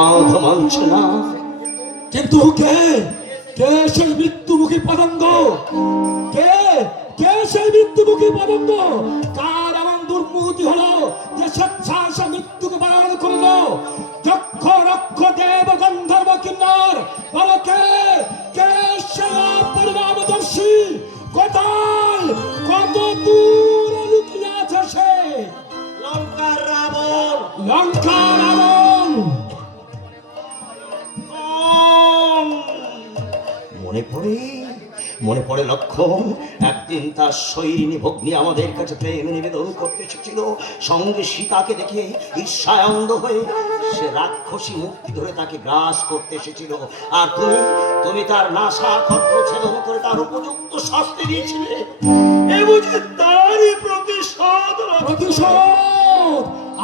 মানছে না, কিন্তু কে কে সেই মৃত্যুমুখী পতঙ্গ? কে কে সেই মৃত্যুমুখী পতঙ্গ? কার এমন দুর্নীতি হলো যে স্বেচ্ছায় মৃত্যুকে বরণ করল? যক্ষ রক্ষ দেব গন্ধর্ব কিন্নর, বলো কে কে সেই অপরিণামদর্শী? কোথায়, কত দূরে লুকিয়ে আছে সে? লঙ্কার রাবণ, লঙ্কার রাবণ। মনে পড়ে লক্ষণ, একদিন তার শৈরিনী ভগ্নী আমাদের কাছে প্রেম নিবেদন করতে এসেছিল। সঙ্গে সীতাকে দেখে ঈর্ষায় অন্ধ হয়ে সে রাক্ষসী মূর্তি ধরে তাকে গ্রাস করতে এসেছিল। আর তুমি তার নাসা খর্ব ছেদন করে তার উপযুক্ত শাস্তি দিয়েছিলে। এ বুঝি তারই প্রতিশোধ?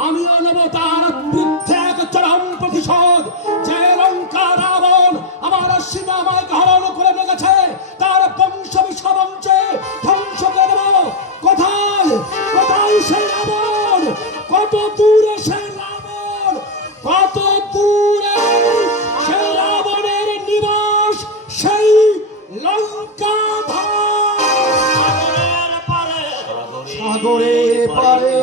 আমিও নেব তার বিরুদ্ধে এক চরম প্রতিশোধ। যে লঙ্কা রাবণ আমার সীমা মাকে হরণ করে নিয়ে গেছে, তার বংশ বিশ্ববংশে ধ্বংস করে দেব। কোথায় কোথায় সেই রাবণ? কত দূরে সেই রাবণ? কত দূরে সেই রাবণের নিবাস? সেই লঙ্কা সাগরের পারে,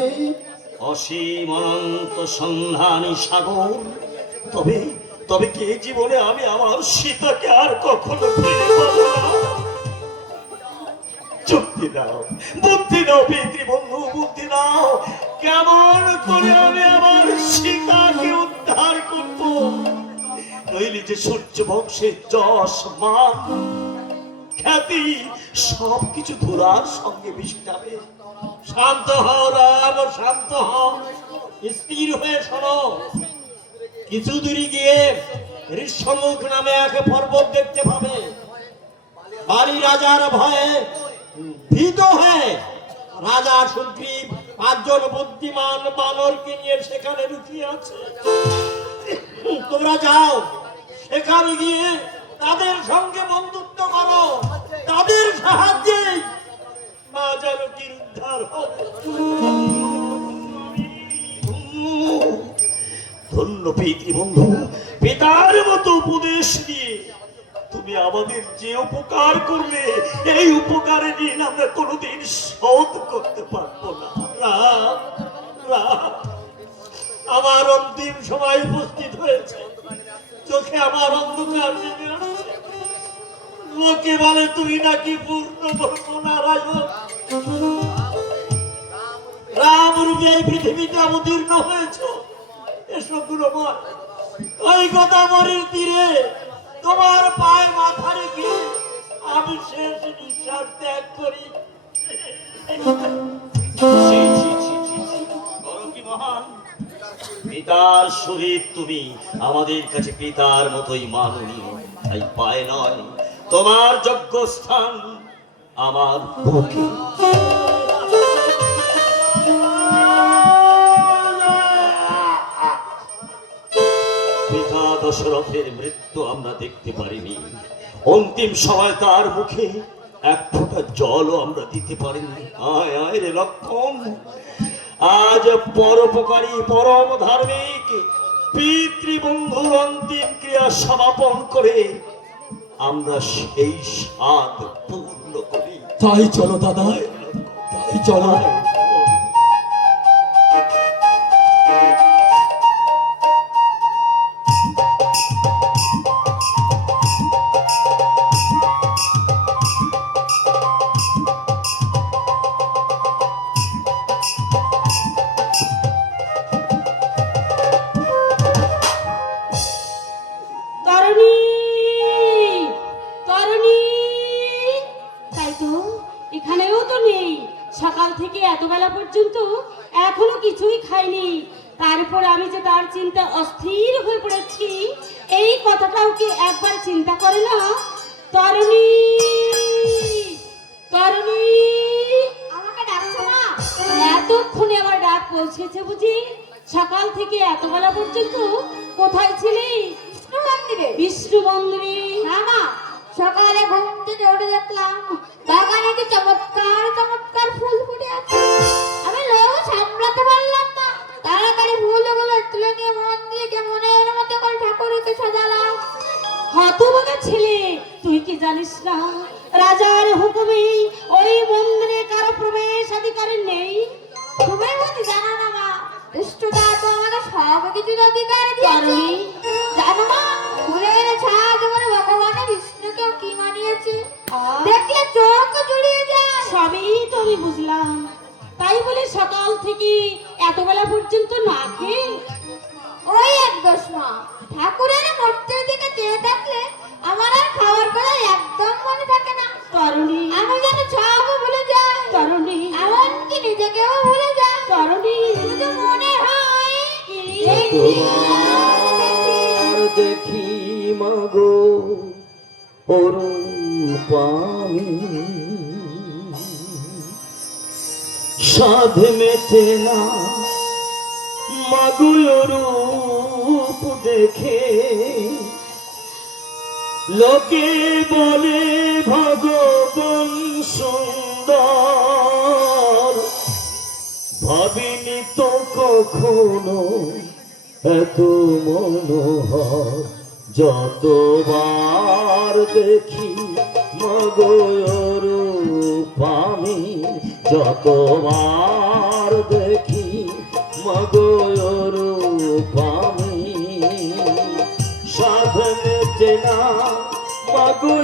অসীম অনন্ত সন্ধানী সাগর। তবে তবে কে জীবনে আমি আমার সীতাকে আর কখনো ফিরে পাবো না? শক্তি দাও, বুদ্ধি দাও পিতৃবন্ধু, বুদ্ধি দাও। কেমন করে আমি আমার সীতাকে উদ্ধার করব? নইলে যে সূর্য বংশের যশ মান খ্যাতি সবকিছু ধুলার সঙ্গে মিশে যাবে। শান্ত হও রাম, শান্ত হও, স্থির হয়ে শোনো। কিছু দূরে গিয়ে ঋষ্যমুখ নামে এক পর্বত দেখতে পাবে। বালি রাজার ভয়ে ভীত হয়ে রাজা সুগ্রীব 5 জন বুদ্ধিমান বানরকে নিয়ে সেখানে লুকিয়ে আছে। তোমরা যাও, সেখানে গিয়ে তাদের সঙ্গে বন্ধুত্ব করো। তাদের সাহায্যে মা জানকীর উদ্ধার হবে। ধন্য পিতৃবন্ধু, পিতার মতো উপদেশ দিয়ে তুমি আমাদের যে উপকার করলে, এই উপকারের ঋণ আমরা কোনোদিন শোধ করতে পারবো না। রাম, রাম, আমার অন্তিম সময় উপস্থিত হয়েছে। চোখে আমার অন্ধকার নেমে আসছে। লোকে বলে তুই নাকি পূর্ণ ব্রহ্ম নারায়ণ। রাম রূপে এই পৃথিবীতে অবতীর্ণ হয়েছ। এসো গুরুমা, ওই গোদাবরীর তীরে তোমার পায়ে মাথা রেখে আমি শেষ নিঃশ্বাস ত্যাগ করি। মহান পিতার শরীর তুমি আমাদের কাছে পিতার মতোই মাননীয়। তাই পায়ে নয়, তোমার যোগ্য স্থান আমার বুকে। পিতা দশরথের মৃত্যু আমরা দেখতে পারিনি। অন্তিম সময় তার মুখে এক ফোঁটা জলও আমরা দিতে পারিনি। আয় আয় রে লক্ষণ, আজ পরোপকারী পরম ধার্মিক পিতৃবন্ধুর অন্তিম ক্রিয়া সমাপন করে আমরা সেই স্বাদ পূর্ণ করি। তাই চলো দাদা, তাই চলো। সকাল থেকে এত বেলা পর্যন্ত এখনো কিছুই খাইনি। তারপর আমি যে তার চিন্তা অস্থির হয়ে পড়েছি, এই কথাটাও কি একবার চিন্তা করে না? তরুণী, তরুণী, আমাকে ডাকছো না? এতক্ষণে আমার ডাক পৌঁছেছে বুঝি? সকাল থেকে এত বেলা পর্যন্ত কোথায় ছিলি? বিষ্ণু মন্দিরে। বিষ্ণু মন্দিরে? না না, সকালে ঘুম থেকে উঠে দেখলাম বাগানে কি চমৎকার চমৎকার ফুল ফুটে আছে। আমি লোভ সামলাতে পারলাম না, তাড়াতাড়ি ফুলগুলো তুলে নিয়ে মন দিয়ে মনের মতো করে জানিস না রাজার হুকুমে ওই মন্দিরে কারো প্রবেশাধিকার নেই? তুমি বুঝি জানো না মা, ইষ্টদা তো আমাকে সব কিছুর অধিকার দিয়েছে। কারণে জানো মা, ফুলের ছাদ করে ভগবান বিষ্ণুকেও কি মানিয়েছে, দেখলে চোখ জুড়িয়ে যায়। সবই তো আমি বুঝলাম, তাই বলে সকাল থেকে এত বেলা পর্যন্ত না খেয়ে? ওই এক দোষ মা, ঠাকুরের মূর্তির দিকে চেয়ে থাকলে আমার আর খাওয়ার কথা একদম মনে থাকে না। কারণে আমি যেন সব ভুলে যাই, কারণে এমনকি নিজেকেও ভুলে যাই। কারণে শুধু মনে হয় তোমার দেখি মাগো অরূপ আমি, সাধ মেটে না মাগো অরূপ দেখে, লোকে বলে ভগবান সুন্দর, ভাবিনি তো কখনো এত মনোহর, যতবার দেখি মাগো অরূপ আমি, যতবার দেখি মাগো অরূপ আমি, সাধনে চেনা মাগো